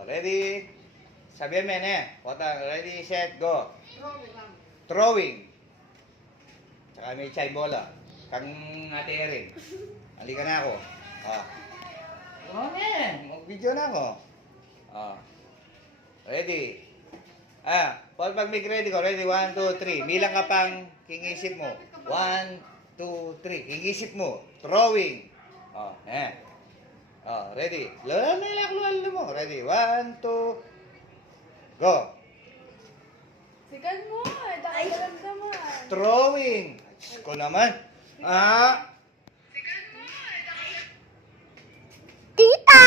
Oh, ready? Sabihan mo yan eh. Ready, set, go. Throwing. Tsaka may chay bola. Kang ate Erin. Halika na ako. Oh. Ano yan? Mag-video na ako. Oh. Ready. Paul, pag may ready ko. Ready, 1, 2, 3. Bilang ka pang kingisip mo. 1, 2, 3. Kingisip mo. Throwing. Oh, Oh, ready. Lalo mo. Ready, 1, 2, go. Sigan mo. Dahil naman. Throwing. Diyos ko naman. Tita!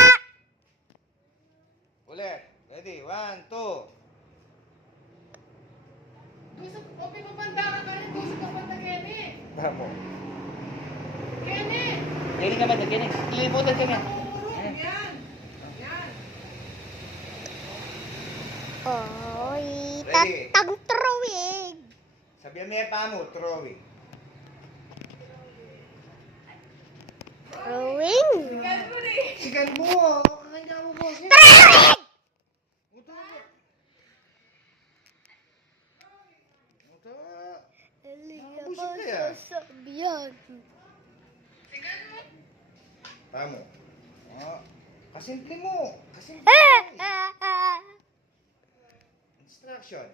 Ulit. Ready, 1, 2. Open mo panda ka rin. Gusto ka panda Kenny. Tamo. Kenny. Kini ka ba? Kini. Limutan ka na. Yan. Yan. Oy, Ready? tatang throwing. Sabihan mo yung paa mo. Throwing. Throwing? Sigan mo rin. Sigan mo. Kanya mo po. Throwing! Halika Busog ba ka yan. sasabihan? Tamo. Kasimple mo. Kasimple Ah, mo. ah, ah. Instruction.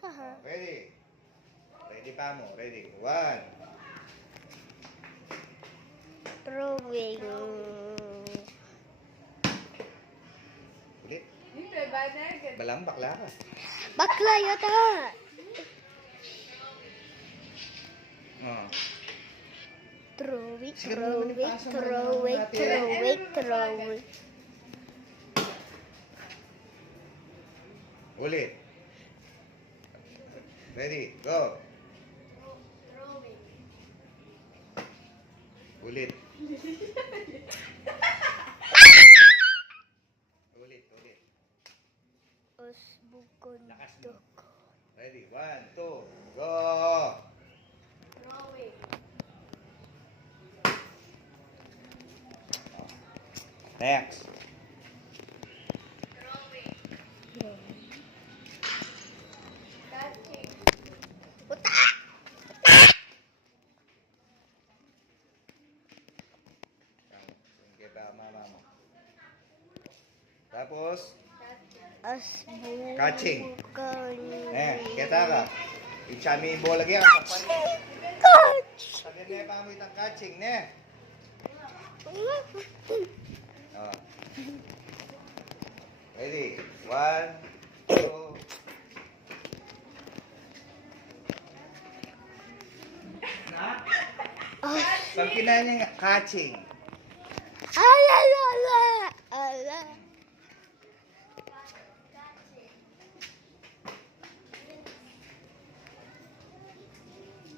Haha. Ready. Ready pa mo. Ready. 1. Throwing. Ulit. Dito, banag. Balang bakla ka. Bakla yata. Throwing, Sige mo naman throwing, ipasa mo throwing, naman natin. throwing, throwing. Ulit. Ready. Go. Ulit. Ulit. Osbukan Lakas mo. dako. Ready. 1, 2. Go. Throwing. Next. Catching. Sige ba, mama mo. Tapos, Osbukan. Catching. Kita ka. Ichami yung bola kaya. Catch! Sabi niya pa mo itang catching, ne? Oh. Ready? 1, 2. Pag kinain niya catching. Ala, ala, ala.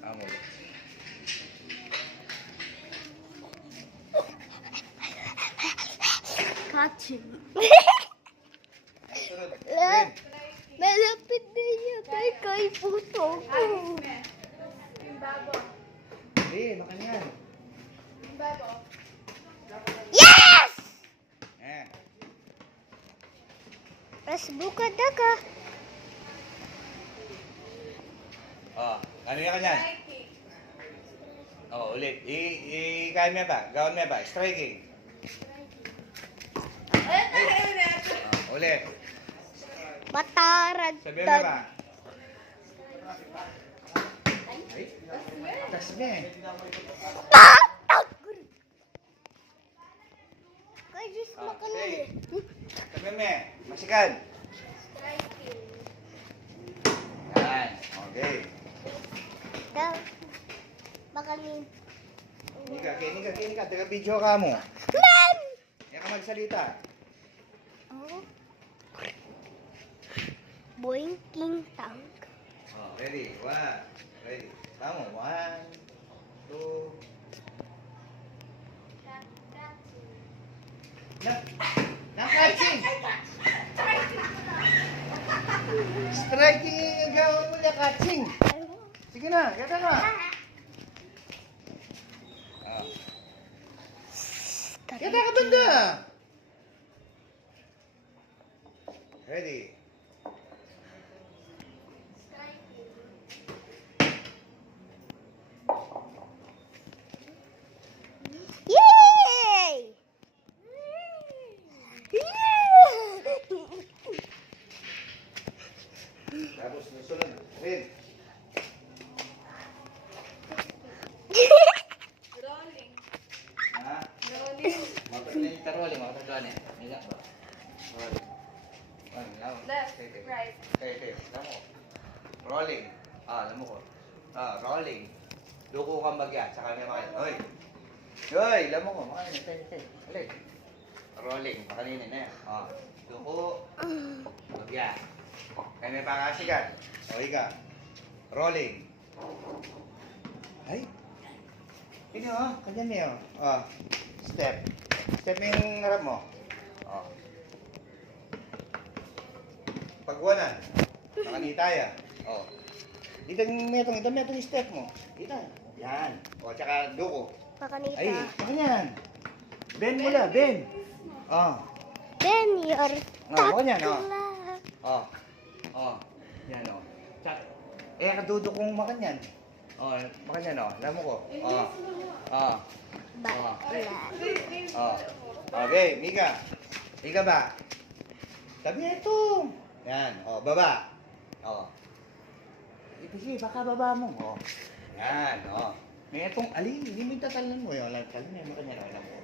Amo. Catching. Sunod. La, Rin. malapit na yun kay puto ko. Timbabo. Hindi, makanyan. Timbabo. Yes! Eh. Osbukan dako. Oh, ano yan kanyan? Striking. Oh, ulit. Kaya mo ba? Gawin mo ba? Striking. Ulit. Matarad. Sabihan mo ba? Ay, tas na eh. Patag! Kay Diyos Ah, makanali. Sabihan mo eh. Masikan. Striking. Yan. Okay. Daw. Makanali. Kini ka. Taga-video ka mo. Ma'am! Yan ka magsalita. Oh. Boinking tank. Oh, ready. 1. Ready. Tama. 1, 2. Na-catching! Striking yung gawin mo na catching. Sige na, gata ka. Gata ka banda. Ready. Yay! Tapos susunod. Rin. Rolling. Ha? Rolling. Mapaglalit ka rolling. Mapaglalit. Nila ba? Rolling. Left, right. Kayo. Alam mo. Rolling. Alam mo ko. Rolling. Duko kang bagya. Saka may makain. Hoy! Hoy! Alam mo ko. Makain. Tayo. Alay. Rolling. Pakaninin na yan. Duko. Bagya. Kaya may pakasigan. Okay ka. Rolling. Ay. Ini kanyan niyo. Step. Step mo yung harap mo. Pagwanan. Makanitaya. Dito metong step mo. Dito. Yan. Tsaka duko. Pakanita. Ay, kanyan. Bend mo la, bend. Then you're Kanyan, tatla. Yan, kadudukong makanyan. Makanyan, alam mo ko. Bakla. Okay, Mika. Mika ba? Sabi ito. Yan, baba. Sige, baka baba mo. Yan, May itong hindi mo tatalan mo yun. Talan mo yung makanyan, alam mo.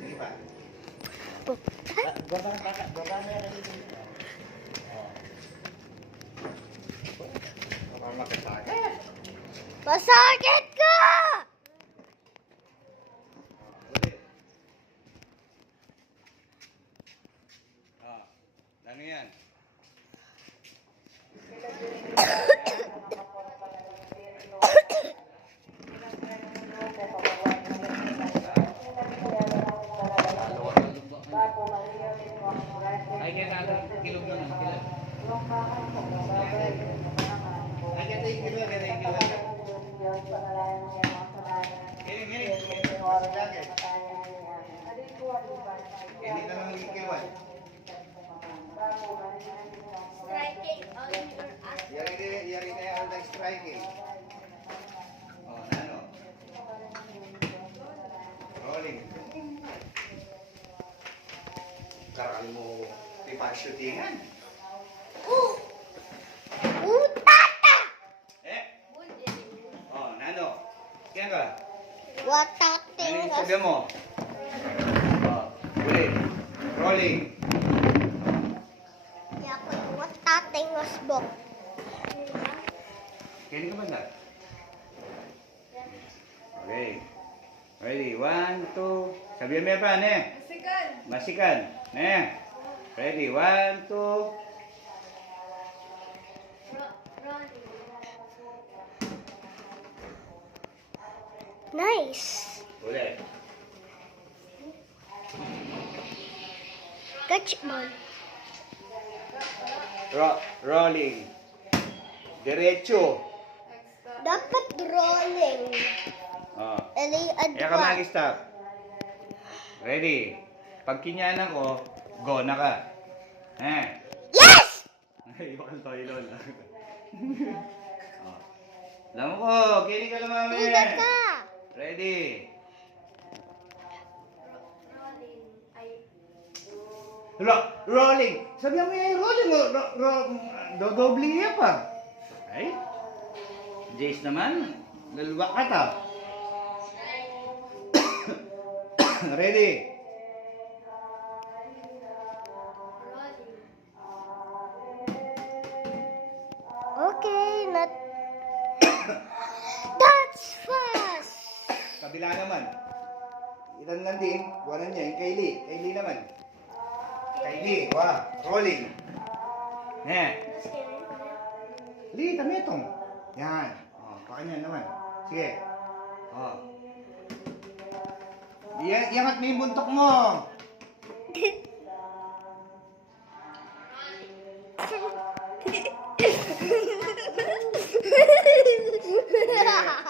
Sige pa. Baba na yan. Baka makasakit. Masakit ka! Ulit. Ano yan? Ay, kaya natin kilog lang. Kilog. Ay, kaya tayo kilog. Giling. Hindi na lang magkikiluan. Striking on your ass. Yari na yan ang striking. Ano? Rolling. Karal mo ipa-shootingan. Utata! Nano? Kaya ka? Watating Ano yung sabi mo? Ulit. Rolling. Watating wasbok. Kaya ka ba na? Okay. Ready? 1, 2. Sabihan mo pa, ne? Masigan. Masikan. Ne? Ready? 1, 2. Nice. Ulit. Catch ball. Rolling. Diretso. Dapat rolling. Eli Kaya ka adwa. mag-stop. Ready? Pag kinyanan ko, go na ka. Yes! Ay, iba kang toy lol. Alam mo ko, kinig ka lang mami. Uda ka. Ready? Rolling. Sabihan mo yung rolling mo. Dodoble niya pa. Ay? Jace naman. Lalwa ka ta. Ready? Okay, not. That's fast. Kabila naman. Ilan lang din. Buwanan niya. Yung Kaylee. Kaylee naman. Kaylee. Rolling. Li, tametong. Yan. Pakanyan naman. Sige. Iangat mo yung buntok mo. Yeah.